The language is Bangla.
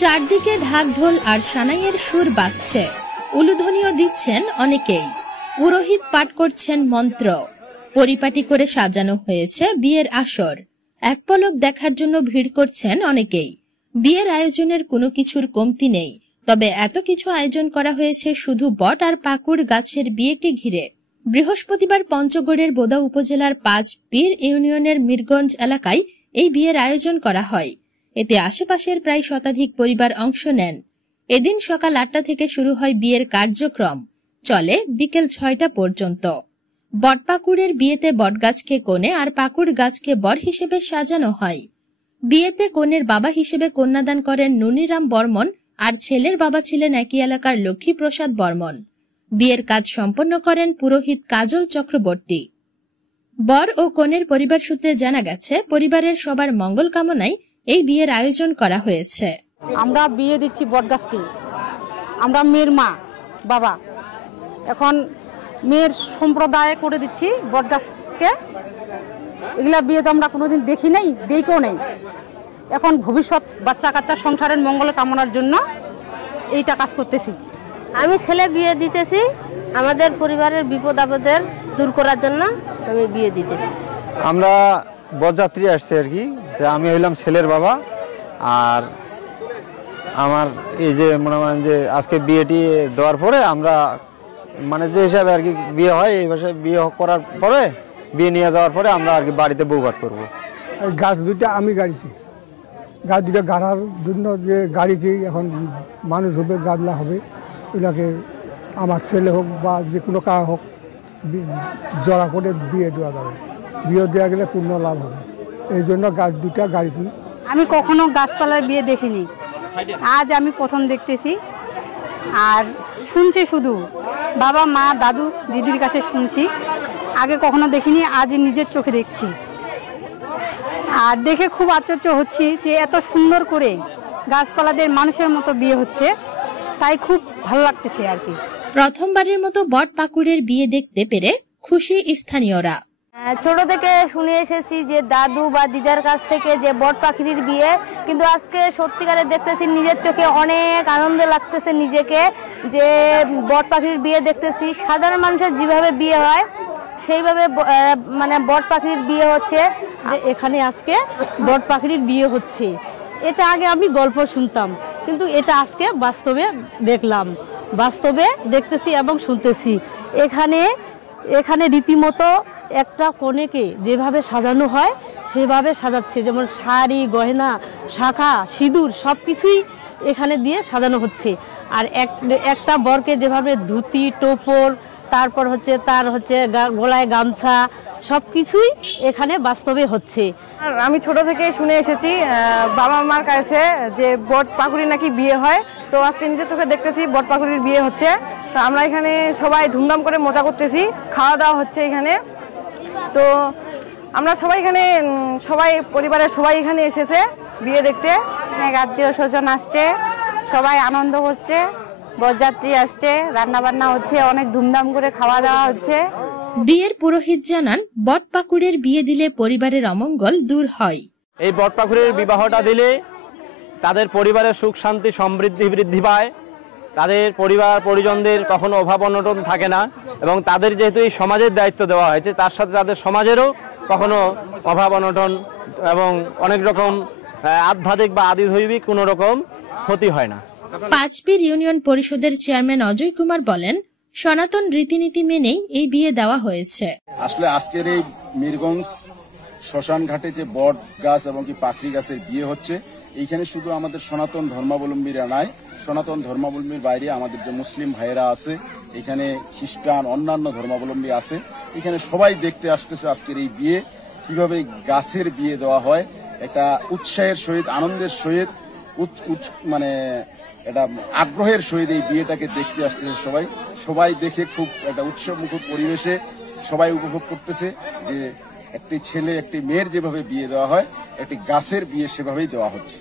চারদিকে ঢাক ঢোল আর সানাইয়ের সুর বাজছে, উলুধ্বনিও দিচ্ছেন অনেকেই। পুরোহিত পাঠ করছেন মন্ত্র। পরিপাটি করে সাজানো হয়েছে বিয়ের আসর। এক পলক দেখার জন্য ভিড় করছেন অনেকেই। বিয়ের আয়োজনের কোনো কিছুর কমতি নেই, তবে এত কিছু আয়োজন করা হয়েছে শুধু বট আর পাকুড় গাছের বিয়েকে ঘিরে। বৃহস্পতিবার পঞ্চগড়ের বোদা উপজেলার ৫ পীর ইউনিয়নের মিরগঞ্জ এলাকায় এই বিয়ের আয়োজন করা হয়। এতে আশেপাশের প্রায় শতাধিক পরিবার অংশ নেন। এদিন সকাল ৮টা থেকে শুরু হয় বিয়ের কার্যক্রম, চলে বিকেল ৬টা পর্যন্ত। বটপাকুড়ের বিয়েতে বটগাছকে কনে আর পাকুড় গাছকে বর হিসেবে সাজানো হয়। বিয়েতে কনের বাবা হিসেবে কন্যাদান করেন নুনিরাম বর্মন, আর ছেলের বাবা ছিলেন একই এলাকার লক্ষ্মীপ্রসাদ বর্মন। বিয়ের কাজ সম্পন্ন করেন পুরোহিত কাজল চক্রবর্তী। বর ও কনের পরিবার সূত্রে জানা গেছে, পরিবারের সবার মঙ্গল কামনায় এই বিয়ের আয়োজন করা হয়েছে। আমরা বিয়ে দিচ্ছি বটগাছকে, আমরা মেয়ের মা বাবা, এখন মেয়ের সম্প্রদায় করে দিচ্ছি বটগাছকে। এগুলা বিয়ে তো আমরা কোনোদিন দেখি নাই, দেখেও নেই। এখন ভবিষ্যৎ বাচ্চা কাচ্চা সংসারের মঙ্গল কামনার জন্য এইটা কাজ করতেছি। আমি ছেলে বিয়ে দিতেছি, আমাদের পরিবারের বিপদ আপদের দূর করার জন্য আমি বিয়ে দিতেছি। আমরা বরযাত্রী আসছে আর কি, যে আমি হইলাম ছেলের বাবা, আর আমার এই যে মনে করেন যে আজকে বিয়েটি দেওয়ার পরে আমরা মানে যে হিসাবে আর কি বিয়ে হয়, এই ভাষায় বিয়ে করার পরে বিয়ে নিয়ে যাওয়ার পরে আমরা আর কি বাড়িতে বৌভাত করবো। গাছ দুইটা আমি গাড়িছি, গাছ দুটো গাড়ার জন্য যে গাড়িছি, এখন মানুষ হবে গাদলা হবে, ওগুলাকে আমার ছেলে হোক বা যে কোনো কাজ হোক জড়া করে বিয়ে দেওয়া যাবে। বিয়ে দেওয়া গেলে পূর্ণ লাভ হবে, এই জন্য গাছ দুইটা গাড়িছি। আমি কখনো গাছপালার বিয়ে দেখিনি, আজ আমি প্রথম দেখতেছি। আর শুনছি শুধু বাবা মা দাদু দিদির কাছে শুনছি, আগে কখনো দেখিনি, আজ নিজের চোখে দেখছি। আর দেখে খুব আশ্চর্য হচ্ছি যে এত সুন্দর করে গাছপালাদের মানুষের মতো বিয়ে হচ্ছে, তাই খুব ভালো লাগতেছে আর কি। প্রথমবারের মতো বট পাকুড়ের বিয়ে দেখতে পেরে খুশি স্থানীয়রা। ছোট থেকে শুনে এসেছি যে দাদু বা দিদার কাছ থেকে যে বট পাখির বিয়ে, কিন্তু আজকে সত্যিকারে দেখতেছি, নিজের চোখে অনেক আনন্দ লাগতেছে নিজেকে, যে বট পাখির বিয়ে দেখতেছি। সাধারণ মানুষের যেভাবে বিয়ে হয় সেইভাবে মানে বট পাখির বিয়ে হচ্ছে। এখানে আজকে বট পাখির বিয়ে হচ্ছে, এটা আগে আমি গল্প শুনতাম, কিন্তু এটা আজকে বাস্তবে দেখলাম, বাস্তবে দেখতেছি এবং শুনতেছি। এখানে রীতিমতো একটা কনেকে যেভাবে সাজানো হয় সেভাবে সাজাচ্ছে, যেমন শাড়ি গয়না শাখা সিঁদুর সব কিছুই এখানে দিয়ে সাজানো হচ্ছে। আর একটা বরকে যেভাবে ধুতি টোপর, তারপর তার গলায় গামছা, সব কিছুই এখানে বাস্তবে হচ্ছে। আমি ছোট থেকে শুনে এসেছি বাবা মার কাছে যে বট পাকুড়ি নাকি বিয়ে হয়, তো আজকে নিজের চোখে দেখতেছি বট পাকুড়ির বিয়ে হচ্ছে। তো আমরা এখানে সবাই ধুমধাম করে মজা করতেছি, খাওয়া দাওয়া হচ্ছে এখানে। তো আমরা সবাই এখানে পরিবারের সবাই এখানে এসেছে বিয়ে দেখতে। অনেক আত্মীয় স্বজন আসছে, সবাই আনন্দ করছে, বরযাত্রী আসছে, রান্না বান্না হচ্ছে, অনেক ধুমধাম করে খাওয়া দাওয়া হচ্ছে। বিয়ের পুরোহিত জানান, বট পাকুড়ের বিয়ে দিলে পরিবারের অমঙ্গল দূর হয়। এই বট পাকুড়ের বিবাহটা দিলে তাদের পরিবারের সুখ শান্তি সমৃদ্ধি বৃদ্ধি পায়, তাদের পরিবার পরিজনদের কখনো অভাব অনটন থাকে না, এবং তাদের যেহেতু এই সমাজের দায়িত্ব দেওয়া হয়েছে, তার সাথে তাদের সমাজেরও কখনো অভাব অনটন এবং অনেক রকম আধ্যাত্মিক বা আদিদৈবিক কোনো রকম ক্ষতি হয় না। ৫ পীর ইউনিয়ন পরিষদের চেয়ারম্যান অজয় কুমার বলেন, সনাতন রীতিনীতি মেনেই এই বিয়ে দেওয়া হয়েছে। আসলে আজকের এই মিরগঞ্জ শ্মশান ঘাটে যে বট গাছ এবং কি পাখরি গাছের বিয়ে হচ্ছে, এইখানে শুধু আমাদের সনাতন ধর্মাবলম্বীরা নয়, সনাতন ধর্মাবলম্বীর বাইরে আমাদের যে মুসলিম ভাইয়েরা আছে, এখানে খ্রিস্টান অন্যান্য ধর্মাবলম্বী আছে, এখানে সবাই দেখতে আসতেছে আজকের এই বিয়ে, কিভাবে গাছের বিয়ে দেওয়া হয়। একটা উৎসাহের সহিত, আনন্দের সহিত, মানে এটা আগ্রহের সহিত এই বিয়েটাকে দেখতে আসতেছে সবাই দেখে খুব একটা উৎসবমুখর পরিবেশে সবাই উপভোগ করতেছে যে একটি ছেলে একটি মেয়ের যেভাবে বিয়ে দেওয়া হয়, একটি গাছের বিয়ে সেভাবেই দেওয়া হচ্ছে।